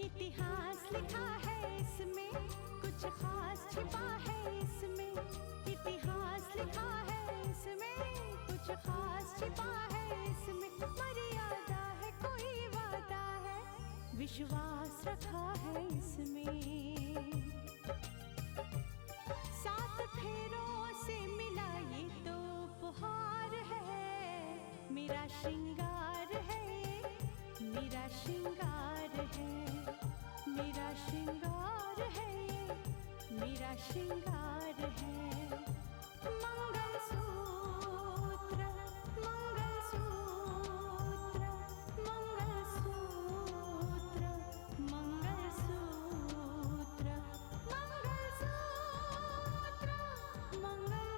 इतिहास लिखा है इसमें, कुछ खास छिपा है इसमें। इतिहास लिखा है इसमें, कुछ खास छिपा है इसमें। मर्यादा है, कोई वादा है, विश्वास रखा है इसमें। सात फेरों से मिला ये तो उपहार है, मेरा श्रृंगार है, मेरा श्रृंगार है, मेरा श्रृंगार है, मेरा श्रृंगार है। मंगलसूत्र, मंगलसूत्र, मंगलसूत्र, मंगलसूत्र, मंगलसूत्र, मंगलसूत्र,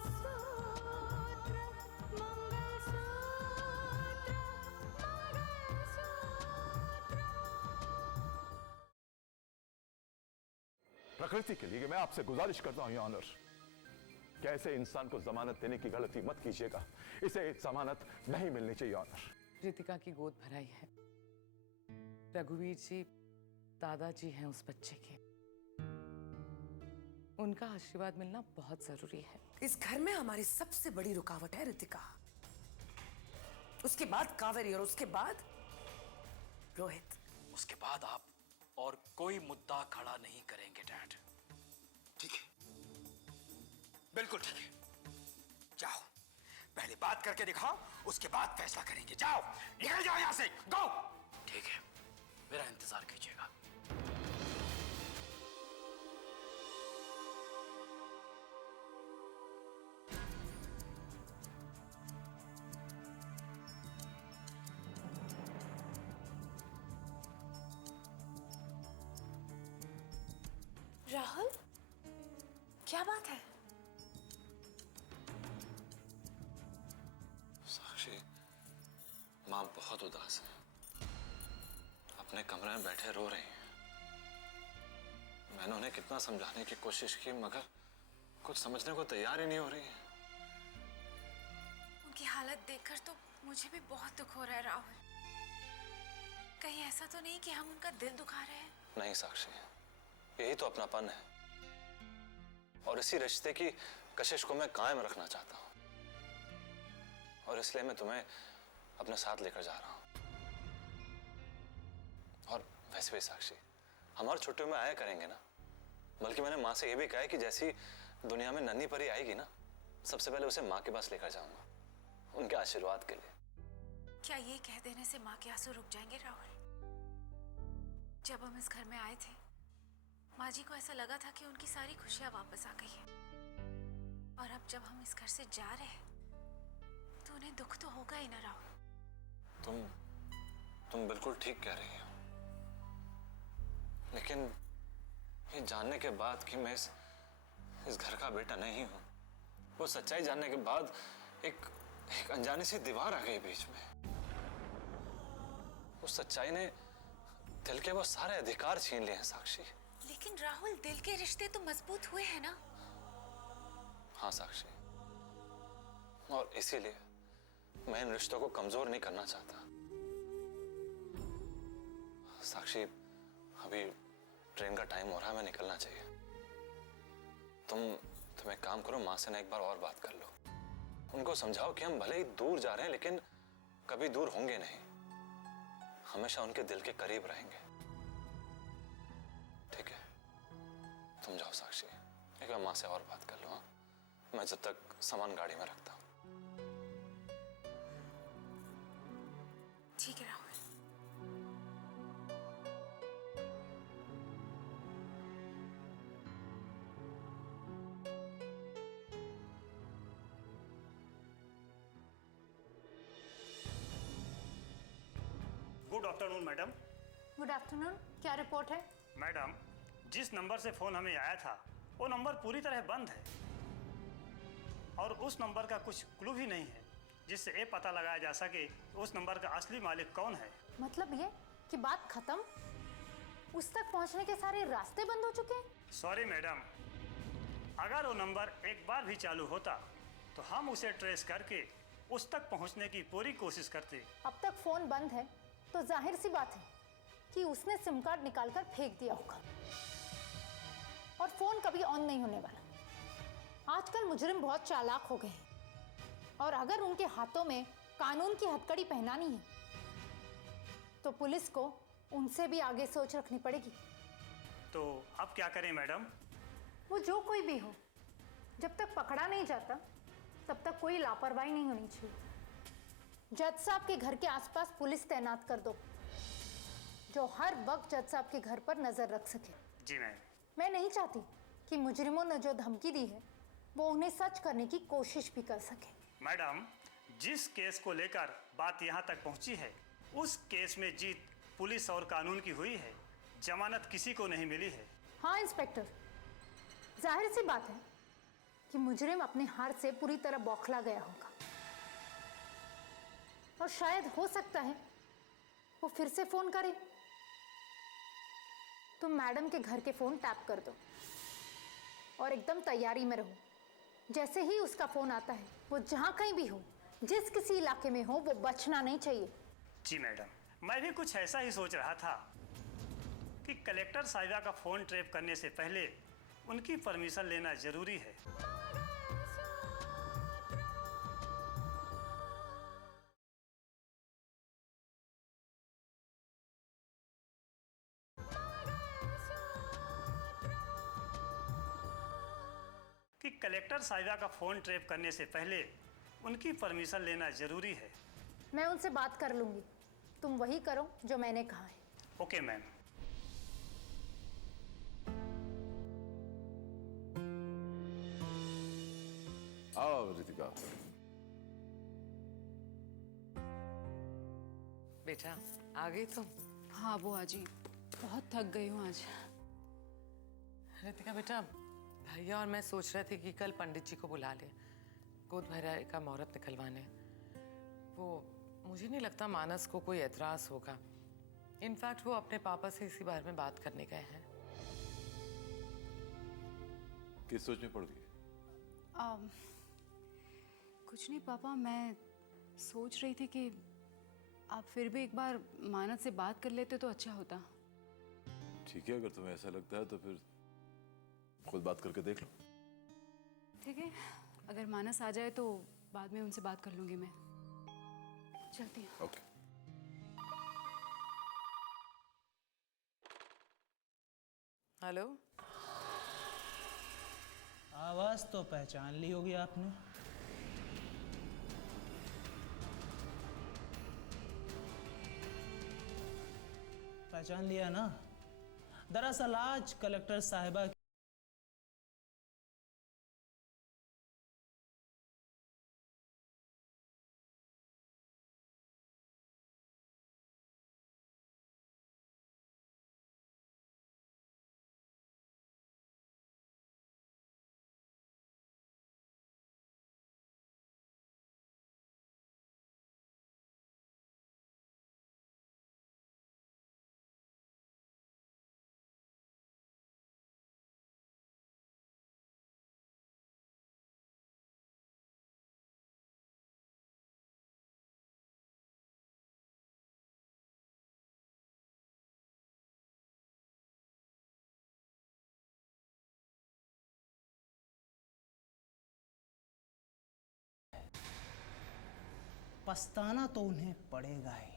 प्रकृति के लिए मैं आपसे गुजारिश करता हूं ऑनर, कैसे इंसान को जमानत देने की गलती मत कीजिएगा। इसे जमानत नहीं मिलनी चाहिए ऑनर। रितिका की गोद भराई है। रघुवीर जी दादाजी हैं उस बच्चे के, उनका आशीर्वाद मिलना बहुत जरूरी है। इस घर में हमारी सबसे बड़ी रुकावट है रितिका, उसके बाद कावेरी और उसके बाद रोहित। उसके बाद आप और कोई मुद्दा खड़ा नहीं करेंगे डैड। ठीक है, बिल्कुल ठीक है। जाओ, पहले बात करके दिखाओ, उसके बाद फैसला करेंगे। जाओ, निकल जाओ यहां से, गो। ठीक है, मेरा इंतजार कीजिएगा। राहुल, क्या बात है? साक्षी, माँ बहुत उदास है, अपने कमरे में बैठे रो रही हैं। मैंने उन्हें कितना समझाने की कोशिश की मगर कुछ समझने को तैयार ही नहीं हो रही है। उनकी हालत देखकर तो मुझे भी बहुत दुख हो रहा है राहुल। कहीं ऐसा तो नहीं कि हम उनका दिल दुखा रहे हैं? नहीं साक्षी, यही तो अपनापन है और इसी रिश्ते की कशिश को मैं कायम रखना चाहता हूं और इसलिए मैं तुम्हें अपने साथ लेकर जा रहा हूं। और वैसे भी साक्षी, हमारी छुट्टियों में आया करेंगे ना। बल्कि मैंने माँ से यह भी कहा है कि जैसी दुनिया में नन्ही परी आएगी ना, सबसे पहले उसे माँ के पास लेकर जाऊंगा, उनके आशीर्वाद के लिए। क्या ये कह देने से माँ के आंसू रुक जाएंगे राहुल? जब हम इस घर में आए थे, माँ जी को ऐसा लगा था कि उनकी सारी खुशियां वापस आ गई है, और अब जब हम इस घर से जा रहे हैं तो उन्हें दुख तो होगा ही ना राहुल। तुम बिल्कुल ठीक कह रही हो, लेकिन ये जानने के बाद कि मैं इस घर का बेटा नहीं हूं, वो सच्चाई जानने के बाद एक अनजानी सी दीवार आ गई बीच में। उस सच्चाई ने दिल के वो सारे अधिकार छीन लिए हैं साक्षी। लेकिन राहुल, दिल के रिश्ते तो मजबूत हुए हैं ना? हाँ साक्षी, और इसीलिए मैं इन रिश्तों को कमजोर नहीं करना चाहता। साक्षी, अभी ट्रेन का टाइम हो रहा है, मैं निकलना चाहिए। तुम एक काम करो, माँ से ना एक बार और बात कर लो। उनको समझाओ कि हम भले ही दूर जा रहे हैं लेकिन कभी दूर होंगे नहीं, हमेशा उनके दिल के करीब रहेंगे। ठीक है, तुम जाओ साक्षी, एक बार माँ से और बात कर लो। हाँ, मैं जब तक सामान गाड़ी में रखता हूं। ठीक है Rahul. Good afternoon madam. Good afternoon, क्या रिपोर्ट है? मैडम, जिस नंबर से फोन हमें आया था वो नंबर पूरी तरह बंद है और उस नंबर का कुछ क्लू भी नहीं है जिससे ये पता लगाया जा सके उस नंबर का असली मालिक कौन है। मतलब ये कि बात खत्म, उस तक पहुंचने के सारे रास्ते बंद हो चुके हैं? सॉरी मैडम, अगर वो नंबर एक बार भी चालू होता तो हम उसे ट्रेस करके उस तक पहुंचने की पूरी कोशिश करते। अब तक फोन बंद है तो जाहिर सी बात है कि उसने सिम कार्ड निकालकर फेंक दिया होगा और फोन कभी ऑन नहीं होने वाला। आजकल मुजरिम बहुत चालाक हो गए हैं और अगर उनके हाथों में कानून की हथकड़ी पहनानी है तो पुलिस को उनसे भी आगे सोच रखनी पड़ेगी। तो अब क्या करें मैडम? वो जो कोई भी हो, जब तक पकड़ा नहीं जाता तब तक कोई लापरवाही नहीं होनी चाहिए। जज साहब के घर के आसपास पुलिस तैनात कर दो जो हर वक्त जज साहब के घर पर नजर रख सके। जी मैम। मैं नहीं चाहती कि मुजरिमों ने जो धमकी दी है वो उन्हें सच करने की कोशिश भी कर सके। मैडम, जिस केस को लेकर बात यहाँ तक पहुँची है उस केस में जीत पुलिस और कानून की हुई है, जमानत किसी को नहीं मिली है। हाँ इंस्पेक्टर, जाहिर सी बात है कि मुजरिम अपने हार से पूरी तरह बौखला गया होगा और शायद हो सकता है वो फिर से फोन करे। तुम मैडम के घर के फोन टैप कर दो और एकदम तैयारी में रहो। जैसे ही उसका फोन आता है, वो जहां कहीं भी हो, जिस किसी इलाके में हो, वो बचना नहीं चाहिए। जी मैडम, मैं भी कुछ ऐसा ही सोच रहा था कि कलेक्टर साहिबा का फोन ट्रेप करने से पहले उनकी परमिशन लेना जरूरी है। कि कलेक्टर साहिबा का फोन ट्रेप करने से पहले उनकी परमिशन लेना जरूरी है। मैं उनसे बात कर लूंगी, तुम वही करो जो मैंने कहा है। Okay ma'am. आओ रितिका। बेटा आ गई तुम? हाँ बुआ जी, बहुत थक गई हूँ आज। रितिका बेटा, भैया और मैं सोच रहे थे कि कल पंडित जी को बुला ले, गोद भराई का मुहूर्त निकलवाने। वो मुझे नहीं लगता मानस को कोई एतराज होगा। इनफैक्ट वो अपने पापा से इसी बारे में बात करने गए हैं। किस सोच में पड़ गई? कुछ नहीं पापा, मैं सोच रही थी कि आप फिर भी एक बार मानस से बात कर लेते तो अच्छा होता। ठीक है, अगर तुम्हें ऐसा लगता है तो फिर खुद बात करके देख लो। ठीक है, अगर मानस आ जाए तो बाद में उनसे बात कर लूंगी मैं। चलती हूँ। ओके। हेलो। आवाज तो पहचान ली होगी आपने। पहचान लिया ना? दरअसल आज कलेक्टर साहिबा पछताना तो उन्हें पड़ेगा ही।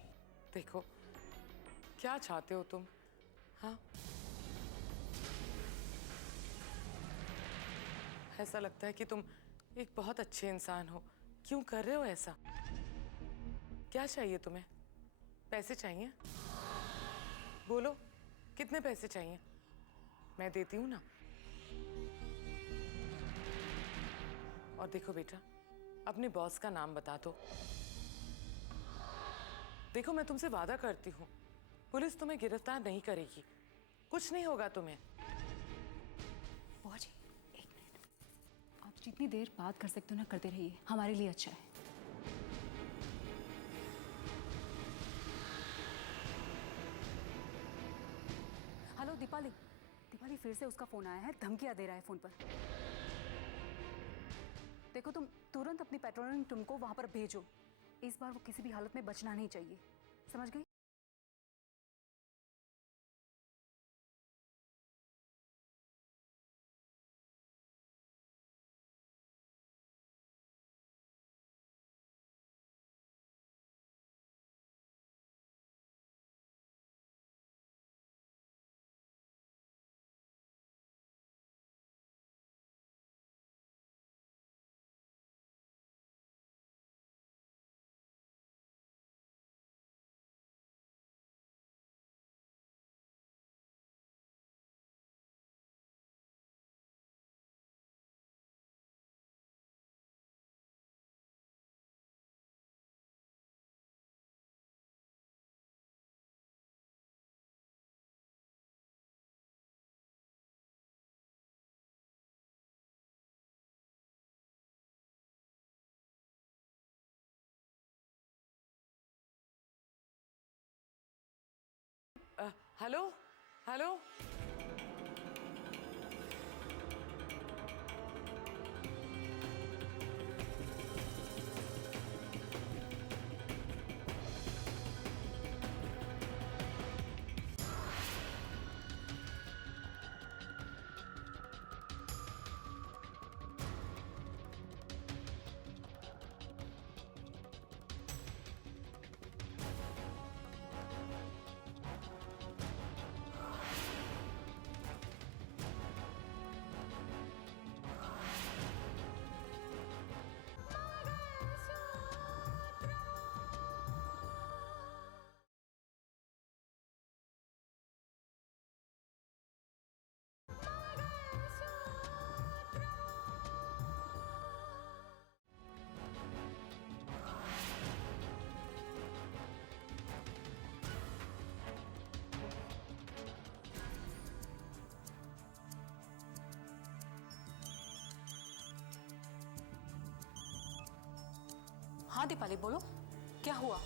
देखो क्या चाहते हो तुम? हाँ, ऐसा लगता है कि तुम एक बहुत अच्छे इंसान हो। क्यों कर रहे हो ऐसा? क्या चाहिए तुम्हें? पैसे चाहिए? बोलो, कितने पैसे चाहिए? मैं देती हूँ ना। और देखो बेटा, अपने बॉस का नाम बता दो। देखो मैं तुमसे वादा करती हूँ, पुलिस तुम्हें गिरफ्तार नहीं करेगी, कुछ नहीं होगा तुम्हें। बुआ जी, एक मिनट, आप जितनी देर बात कर सकते हो ना करते रहिए, हमारे लिए अच्छा है। हेलो दीपाली, दीपाली फिर से उसका फोन आया है, धमकियां दे रहा है फोन पर। देखो तुम तुरंत अपनी पेट्रोलिंग टीम को वहां पर भेजो। इस बार वो किसी भी हालत में बचना नहीं चाहिए, समझ गई? Hello hello. हाँ दीपाली, बोलो क्या हुआ?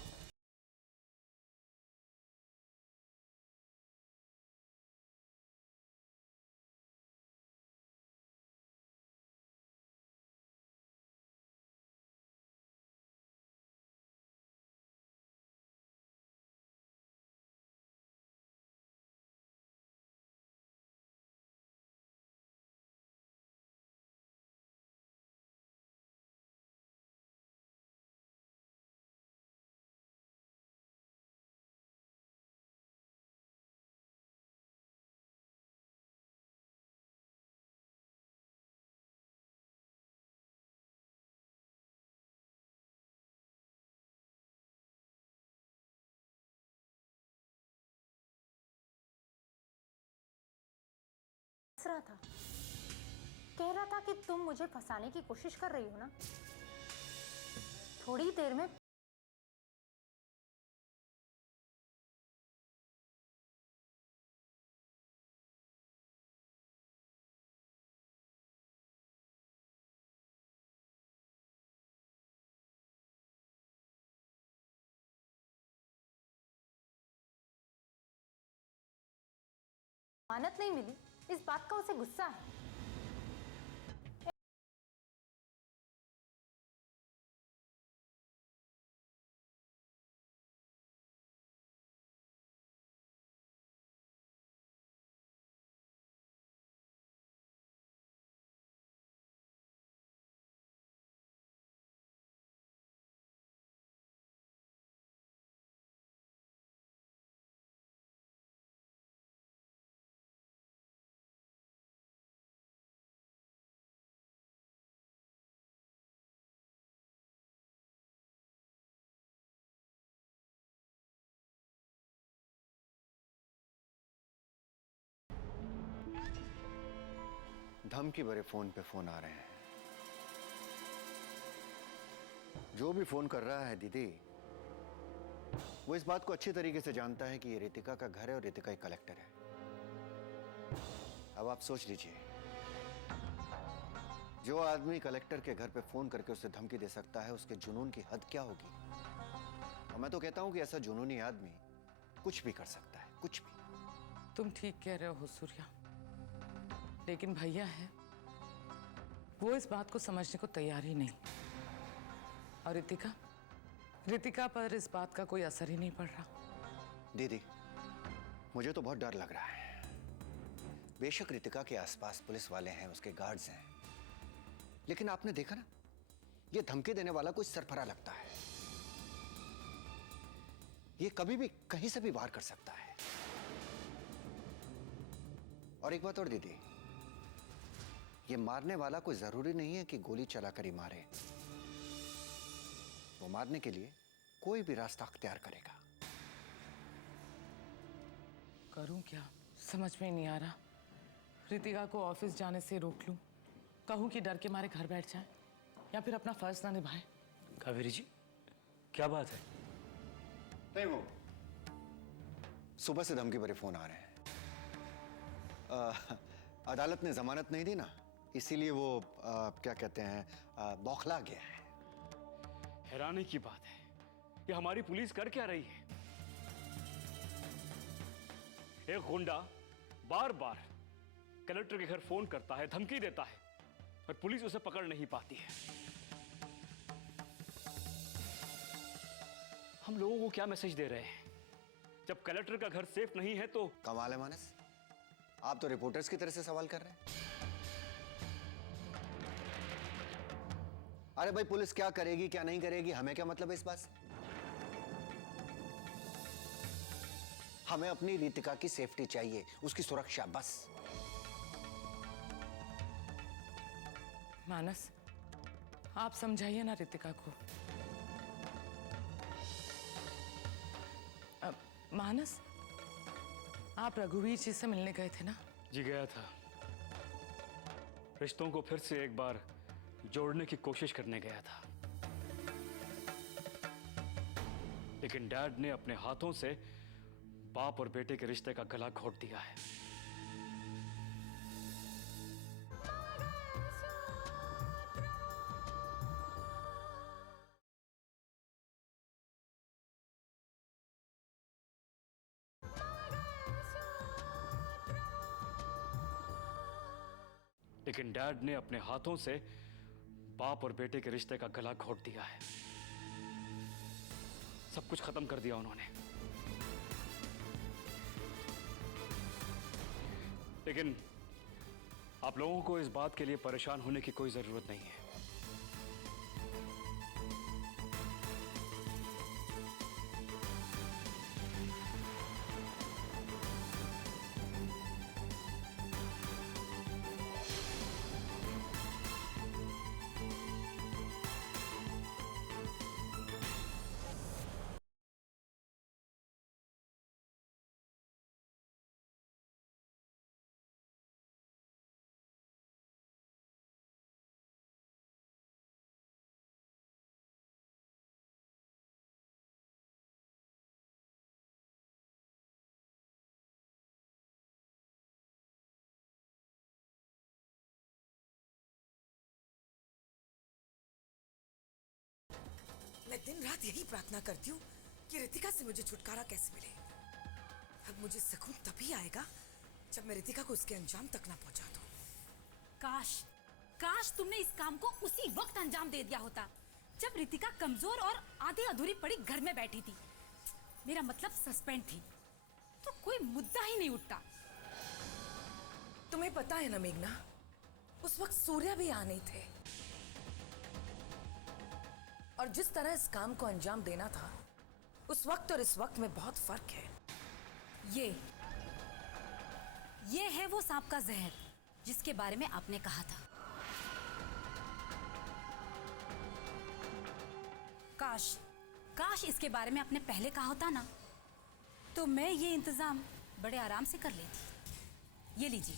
रहा था, कह रहा था कि तुम मुझे फंसाने की कोशिश कर रही हो ना। थोड़ी देर में जमानत नहीं मिली, इस बात का उसे गुस्सा है। धमकी भरे फोन पे फोन आ रहे हैं। जो भी फोन कर रहा है दीदी, वो इस बात को अच्छी तरीके से जानता है कि ये रितिका का घर है और रितिका एक कलेक्टर है। अब आप सोच लीजिए, जो आदमी कलेक्टर के घर पे फोन करके उसे धमकी दे सकता है, उसके जुनून की हद क्या होगी। और मैं तो कहता हूं कि ऐसा जुनूनी आदमी कुछ भी कर सकता है, कुछ भी। तुम ठीक कह रहे हो सूर्या, लेकिन भैया है वो इस बात को समझने को तैयार ही नहीं। और रितिका पर इस बात का कोई असर ही नहीं पड़ रहा। दीदी, मुझे तो बहुत डर लग रहा है। बेशक रितिका के आसपास पुलिस वाले हैं, उसके गार्ड्स हैं, लेकिन आपने देखा ना, ये धमकी देने वाला कोई सरफरा लगता है। ये कभी भी कहीं से भी वार कर सकता है। और एक बात और दीदी, ये मारने वाला कोई जरूरी नहीं है कि गोली चलाकर ही मारे। वो मारने के लिए कोई भी रास्ता अख्तियार करेगा। करूं क्या समझ में नहीं आ रहा। रितिका को ऑफिस जाने से रोक लूं, कहूं कि डर के मारे घर बैठ जाए, या फिर अपना फर्ज ना निभाए। कावेरी जी, क्या बात है? नहीं, वो सुबह से धमकी भरे फोन आ रहे हैं। अदालत ने जमानत नहीं दी ना, इसीलिए वो क्या कहते हैं, बौखला गया है। हैरानी की बात है, ये हमारी पुलिस कर क्या रही है? एक गुंडा बार बार कलेक्टर के घर फोन करता है, धमकी देता है, और पुलिस उसे पकड़ नहीं पाती है। हम लोगों को क्या मैसेज दे रहे हैं? जब कलेक्टर का घर सेफ नहीं है तो कमाल है मानस, आप तो रिपोर्टर्स की तरह से सवाल कर रहे हैं। अरे भाई, पुलिस क्या करेगी क्या नहीं करेगी, हमें क्या मतलब है इस बात से? हमें अपनी रितिका की सेफ्टी चाहिए, उसकी सुरक्षा, बस। मानस, आप समझाइए ना रितिका को। मानस, आप रघुवीर जी से मिलने गए थे ना? जी गया था। रिश्तों को फिर से एक बार जोड़ने की कोशिश करने गया था, लेकिन डैड ने अपने हाथों से बाप और बेटे के रिश्ते का गला घोट दिया है। लेकिन डैड ने अपने हाथों से बाप और बेटे के रिश्ते का गला घोट दिया है। सब कुछ खत्म कर दिया उन्होंने। लेकिन आप लोगों को इस बात के लिए परेशान होने की कोई जरूरत नहीं है। मैं दिन रात यही प्रार्थना करती हूँ कि रितिका से मुझे छुटकारा कैसे मिले। अब मुझे सुकून तभी आएगा जब मैं रितिका को उसके अंजाम तक ना पहुंचा दूं। काश काश तुमने इस काम को उसी वक्त अंजाम दे दिया होता जब रितिका कमजोर और आधी अधूरी पड़ी घर में बैठी थी। मेरा मतलब सस्पेंड थी तो कोई मुद्दा ही नहीं उठता। तुम्हें पता है ना मेघना, उस वक्त सूर्या भी यहाँ नहीं थे, और जिस तरह इस काम को अंजाम देना था उस वक्त और इस वक्त में बहुत फर्क है। ये है वो सांप का जहर जिसके बारे में आपने कहा था। काश इसके बारे में आपने पहले कहा होता ना, तो मैं ये इंतजाम बड़े आराम से कर लेती। ये लीजिए।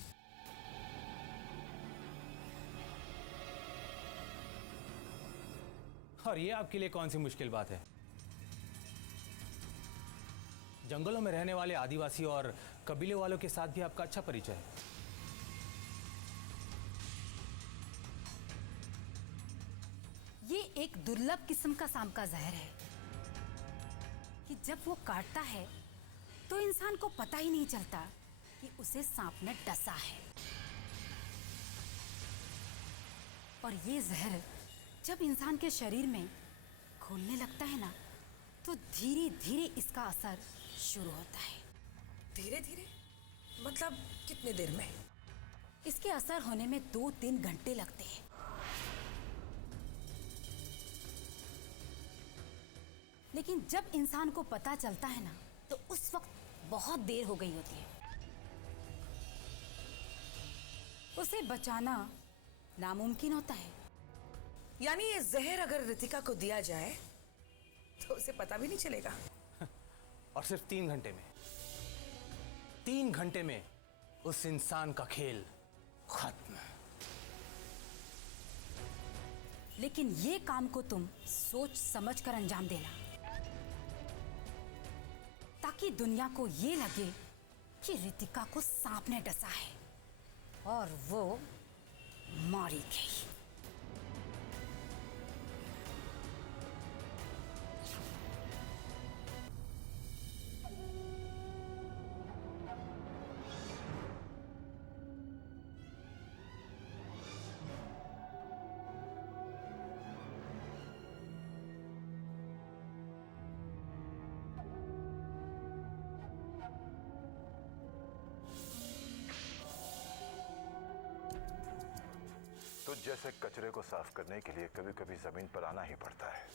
और ये आपके लिए कौन सी मुश्किल बात है? जंगलों में रहने वाले आदिवासी और कबीले वालों के साथ भी आपका अच्छा परिचय है। ये एक दुर्लभ किस्म का सांप का जहर है कि जब वो काटता है तो इंसान को पता ही नहीं चलता कि उसे सांप ने डसा है। और ये जहर जब इंसान के शरीर में घुलने लगता है ना, तो धीरे धीरे इसका असर शुरू होता है। धीरे धीरे मतलब कितने देर में? इसके असर होने में 2-3 घंटे लगते हैं। लेकिन जब इंसान को पता चलता है ना, तो उस वक्त बहुत देर हो गई होती है। उसे बचाना नामुमकिन होता है। यानी ये जहर अगर रितिका को दिया जाए तो उसे पता भी नहीं चलेगा। और सिर्फ 3 घंटे में, 3 घंटे में उस इंसान का खेल खत्म। लेकिन ये काम को तुम सोच समझ कर अंजाम देना, ताकि दुनिया को ये लगे कि रितिका को सांप ने डसा है और वो मारी गई। जैसे कचरे को साफ करने के लिए कभी कभी जमीन पर आना ही पड़ता है,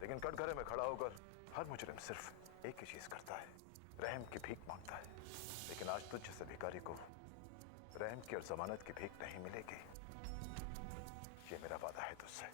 लेकिन कटघरे में खड़ा होकर हर मुजरिम सिर्फ एक ही चीज करता है, रहम की भीख मांगता है। लेकिन आज तुझ जैसे भिखारी को रहम की और जमानत की भीख नहीं मिलेगी, ये मेरा वादा है तुझसे।